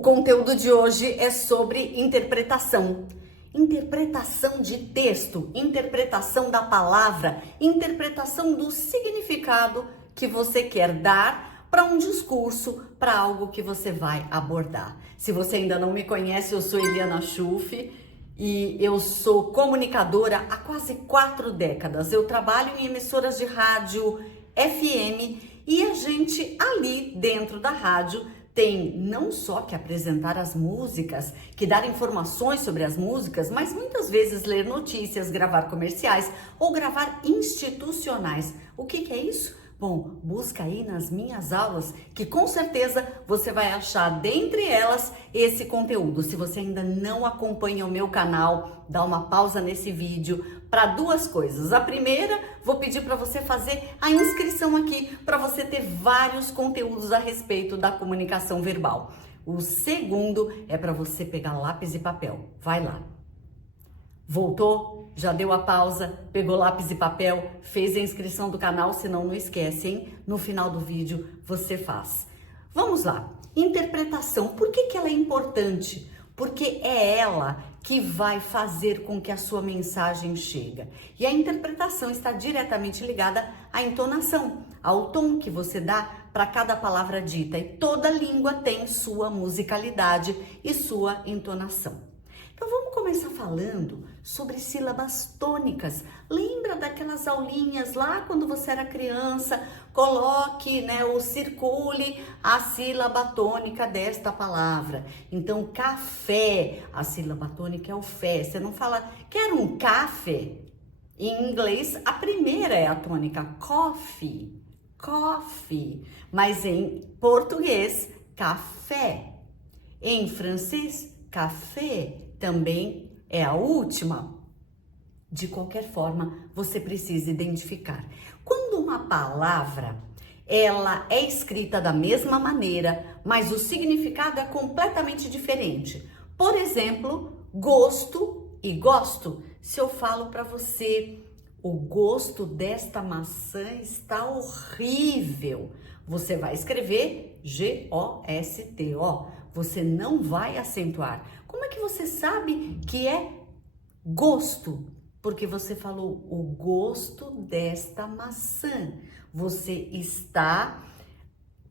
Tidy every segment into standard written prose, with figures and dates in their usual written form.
O conteúdo de hoje é sobre interpretação. Interpretação de texto, interpretação da palavra, interpretação do significado que você quer dar para um discurso, para algo que você vai abordar. Se você ainda não me conhece, eu sou Eliana Schuff e eu sou comunicadora há quase 4 décadas. Eu trabalho em emissoras de rádio FM e a gente ali dentro da rádio tem não só que apresentar as músicas, que dar informações sobre as músicas, mas muitas vezes ler notícias, gravar comerciais ou gravar institucionais. O que é isso? Bom, busca aí nas minhas aulas, que com certeza você vai achar dentre elas esse conteúdo. Se você ainda não acompanha o meu canal, dá uma pausa nesse vídeo para 2 coisas. A primeira, vou pedir para você fazer a inscrição aqui para você ter vários conteúdos a respeito da comunicação verbal. O segundo é para você pegar lápis e papel. Vai lá. Voltou? Já deu a pausa, pegou lápis e papel, fez a inscrição do canal, senão não esquece, hein? No final do vídeo você faz. Vamos lá. Interpretação. Por que ela é importante? Porque é ela que vai fazer com que a sua mensagem chegue. E a interpretação está diretamente ligada à entonação, ao tom que você dá para cada palavra dita. E toda língua tem sua musicalidade e sua entonação. Então vamos começar falando sobre sílabas tônicas. Lembra daquelas aulinhas lá quando você era criança? Coloque, ou circule a sílaba tônica desta palavra. Então, café, a sílaba tônica é o fé. Você não fala, quero um café? Em inglês, a primeira é a tônica, coffee, coffee. Mas em português, café. Em francês, café. Também é a última. De qualquer forma, você precisa identificar. Quando uma palavra, ela é escrita da mesma maneira, mas o significado é completamente diferente. Por exemplo, gosto e gosto. Se eu falo para você, o gosto desta maçã está horrível, você vai escrever G-O-S-T-O. Você não vai acentuar. Como é que você sabe que é gosto? Porque você falou o gosto desta maçã. Você está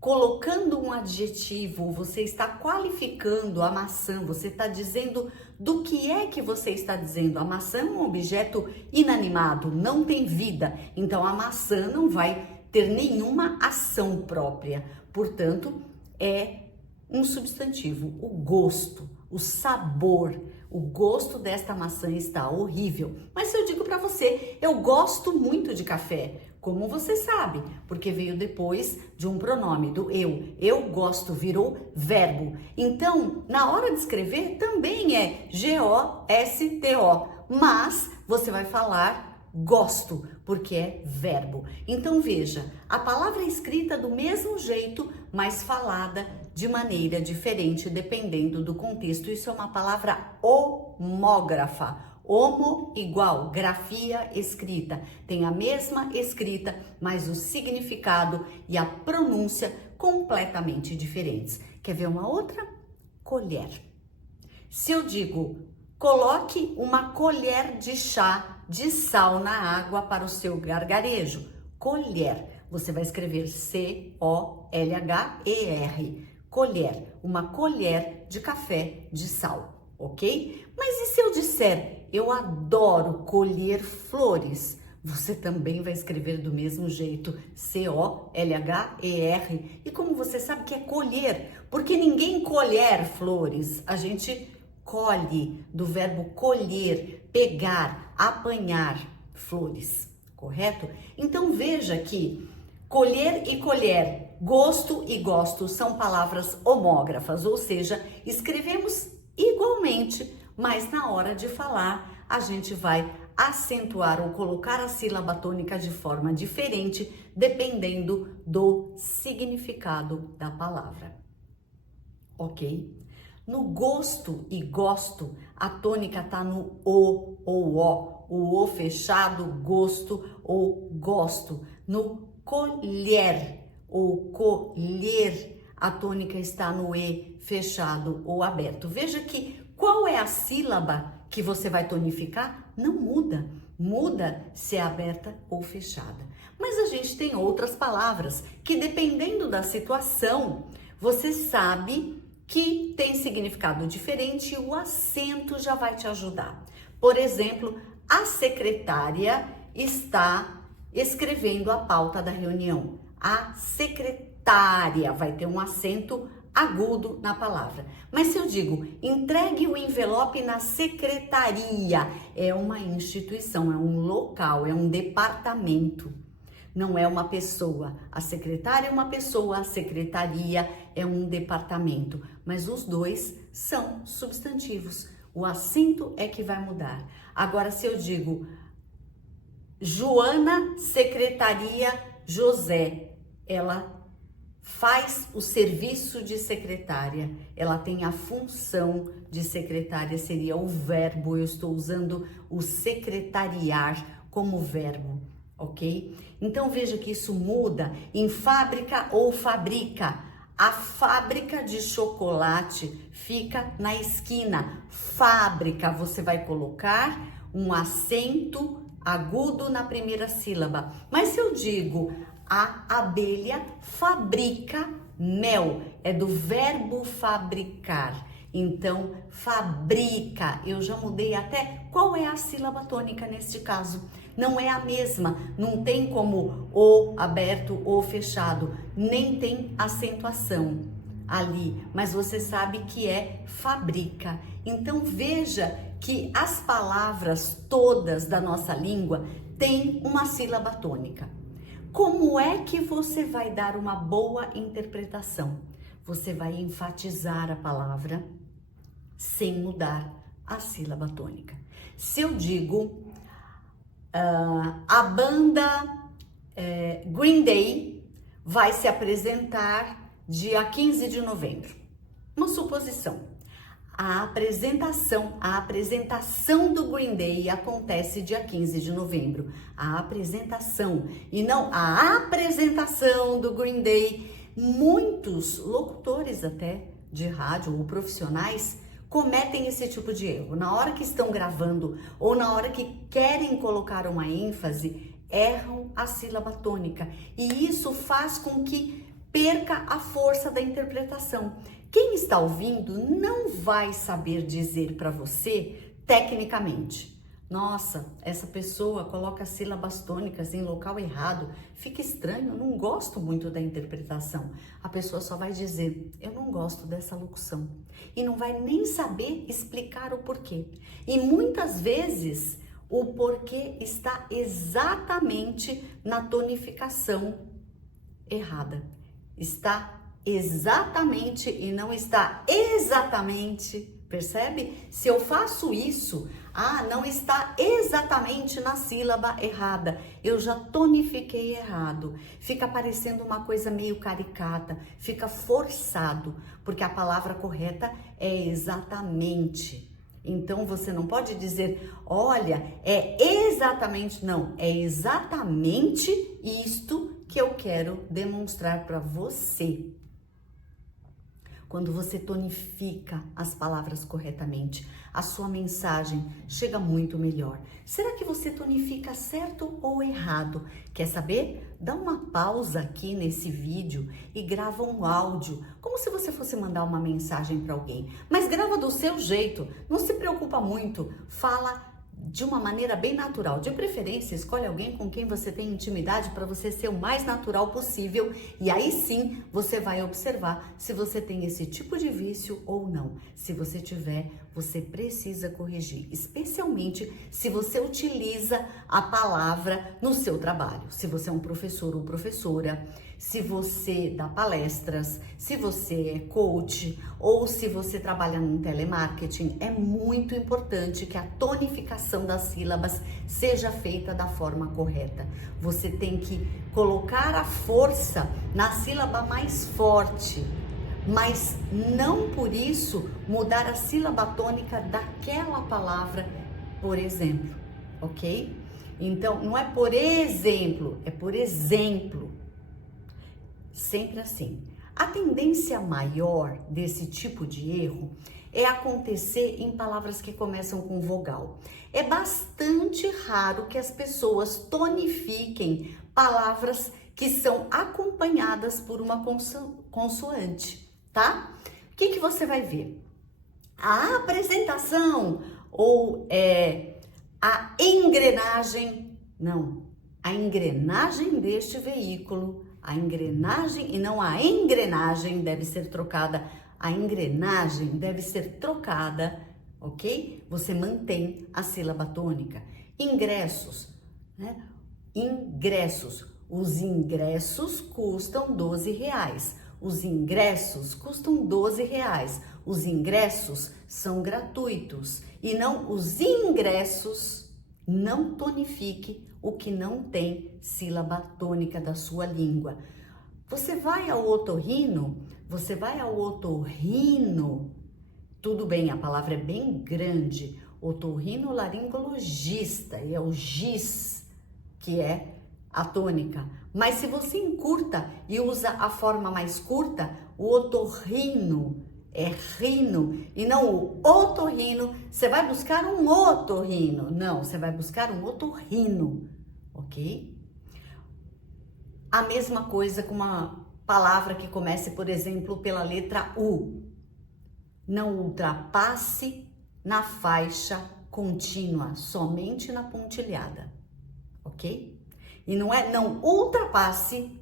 colocando um adjetivo, você está qualificando a maçã, você está dizendo do que é que você está dizendo. A maçã é um objeto inanimado, não tem vida. Então a maçã não vai ter nenhuma ação própria. Portanto, é um substantivo, o gosto, o sabor. O gosto desta maçã está horrível. Mas se eu digo para você, eu gosto muito de café, como você sabe? Porque veio depois de um pronome, do eu. Eu gosto virou verbo. Então, na hora de escrever, também é G-O-S-T-O. Mas você vai falar gosto, porque é verbo. Então, veja, a palavra é escrita do mesmo jeito, mas falada de maneira diferente, dependendo do contexto. Isso é uma palavra homógrafa. Homo igual, grafia, escrita. Tem a mesma escrita, mas o significado e a pronúncia completamente diferentes. Quer ver uma outra? Colher. Se eu digo, coloque uma colher de chá de sal na água para o seu gargarejo. Colher. Você vai escrever C-O-L-H-E-R. Colher, uma colher de café de sal, ok? Mas e se eu disser, eu adoro colher flores? Você também vai escrever do mesmo jeito, C-O-L-H-E-R. E como você sabe que é colher? Porque ninguém colher flores, a gente colhe, do verbo colher, pegar, apanhar flores, correto? Então veja que colher e colher, gosto e gosto são palavras homógrafas, ou seja, escrevemos igualmente, mas na hora de falar a gente vai acentuar ou colocar a sílaba tônica de forma diferente, dependendo do significado da palavra, ok? No gosto e gosto, a tônica tá no O ou o fechado, gosto ou gosto. No colher ou colher, a tônica está no E fechado ou aberto. Veja que qual é a sílaba que você vai tonificar? Não muda. Muda se é aberta ou fechada. Mas a gente tem outras palavras que, dependendo da situação, você sabe que tem significado diferente e o acento já vai te ajudar. Por exemplo, a secretária está escrevendo a pauta da reunião. A secretária vai ter um acento agudo na palavra. Mas se eu digo, entregue o envelope na secretaria, é uma instituição, é um local, é um departamento. Não é uma pessoa. A secretária é uma pessoa, a secretaria é um departamento. Mas os dois são substantivos. O acento é que vai mudar. Agora, se eu digo Joana, secretaria, José, ela faz o serviço de secretária, ela tem a função de secretária, seria o verbo, eu estou usando o secretariar como verbo, ok? Então veja que isso muda em fábrica ou fabrica. A fábrica de chocolate fica na esquina. Fábrica, você vai colocar um acento agudo na primeira sílaba. Mas se eu digo a abelha fabrica mel, é do verbo fabricar. Então, fabrica, eu já mudei até qual é a sílaba tônica neste caso. Não é a mesma, não tem como o aberto ou fechado, nem tem acentuação ali, mas você sabe que é fabrica. Então, veja que as palavras todas da nossa língua têm uma sílaba tônica. Como é que você vai dar uma boa interpretação? Você vai enfatizar a palavra sem mudar a sílaba tônica. Se eu digo a banda Green Day vai se apresentar dia 15 de novembro. Uma suposição. A apresentação do Green Day acontece dia 15 de novembro. A apresentação e não a apresentação do Green Day. Muitos locutores até de rádio ou profissionais cometem esse tipo de erro. Na hora que estão gravando ou na hora que querem colocar uma ênfase, erram a sílaba tônica. E isso faz com que perca a força da interpretação. Quem está ouvindo não vai saber dizer para você tecnicamente. Nossa, essa pessoa coloca sílabas tônicas em local errado. Fica estranho, eu não gosto muito da interpretação. A pessoa só vai dizer, eu não gosto dessa locução. E não vai nem saber explicar o porquê. E muitas vezes o porquê está exatamente na tonificação errada. Está exatamente e não está exatamente, percebe? Se eu faço isso, não está exatamente na sílaba errada, eu já tonifiquei errado, fica parecendo uma coisa meio caricata, fica forçado, porque a palavra correta é exatamente. Então você não pode dizer, olha, é exatamente, não, é exatamente isto que eu quero demonstrar para você. Quando você tonifica as palavras corretamente, a sua mensagem chega muito melhor. Será que você tonifica certo ou errado? Quer saber? Dá uma pausa aqui nesse vídeo e grava um áudio, como se você fosse mandar uma mensagem para alguém. Mas grava do seu jeito, não se preocupa muito, fala de uma maneira bem natural. De preferência, escolhe alguém com quem você tem intimidade para você ser o mais natural possível e aí sim você vai observar se você tem esse tipo de vício ou não. Se você tiver, você precisa corrigir, especialmente se você utiliza a palavra no seu trabalho. Se você é um professor ou professora, se você dá palestras, se você é coach ou se você trabalha no telemarketing, é muito importante que a tonificação das sílabas seja feita da forma correta. Você tem que colocar a força na sílaba mais forte, mas não por isso mudar a sílaba tônica daquela palavra, por exemplo, ok? Então, não é por exemplo, é por exemplo. Sempre assim. A tendência maior desse tipo de erro é acontecer em palavras que começam com vogal. É bastante raro que as pessoas tonifiquem palavras que são acompanhadas por uma consoante, tá? O que você vai ver? A apresentação ou a engrenagem, não, a engrenagem deste veículo, a engrenagem e não a engrenagem deve ser trocada, a engrenagem deve ser trocada, ok? Você mantém a sílaba tônica. Ingressos, né? Ingressos. Os ingressos custam R$12. Os ingressos custam R$12. Os ingressos são gratuitos. E não os ingressos, não tonifique o que não tem sílaba tônica da sua língua. Você vai ao otorrino, tudo bem, a palavra é bem grande, otorrinolaringologista, e é o giz, que é a tônica. Mas se você encurta e usa a forma mais curta, o otorrino é rino e não o otorrino, você vai buscar um otorrino. Não, você vai buscar um otorrino, ok? A mesma coisa com uma palavra que comece, por exemplo, pela letra U. Não ultrapasse na faixa contínua, somente na pontilhada, ok? E não é não ultrapasse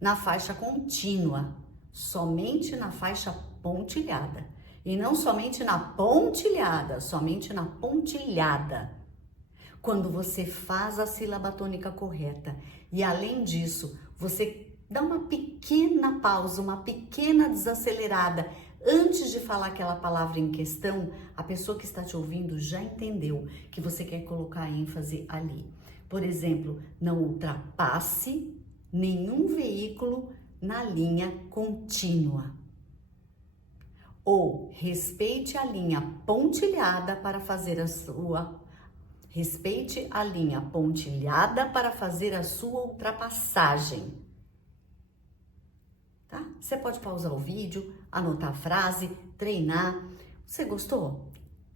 na faixa contínua, somente na faixa pontilhada. E não somente na pontilhada, somente na pontilhada. Quando você faz a sílaba tônica correta e além disso, você dá uma pequena pausa, uma pequena desacelerada antes de falar aquela palavra em questão, a pessoa que está te ouvindo já entendeu que você quer colocar ênfase ali. Por exemplo, não ultrapasse nenhum veículo na linha contínua. Ou respeite a linha pontilhada para fazer a sua ultrapassagem. Tá? Você pode pausar o vídeo, anotar a frase, treinar. Você gostou?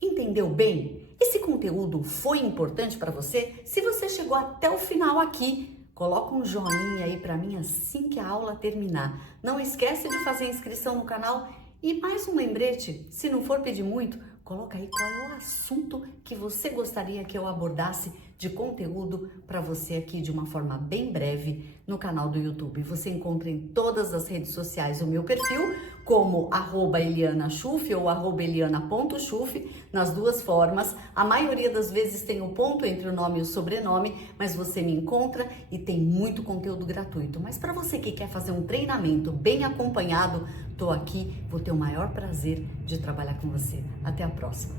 Entendeu bem? Esse conteúdo foi importante para você? Se você chegou até o final aqui, coloca um joinha aí para mim assim que a aula terminar. Não esquece de fazer a inscrição no canal e mais um lembrete, se não for pedir muito, coloca aí qual é o assunto que você gostaria que eu abordasse de conteúdo para você aqui de uma forma bem breve no canal do YouTube. Você encontra em todas as redes sociais o meu perfil como @elianachuf ou @eliana.chuf, nas duas formas. A maioria das vezes tem um ponto entre o nome e o sobrenome, mas você me encontra e tem muito conteúdo gratuito. Mas para você que quer fazer um treinamento bem acompanhado, tô aqui, vou ter o maior prazer de trabalhar com você. Até a próxima.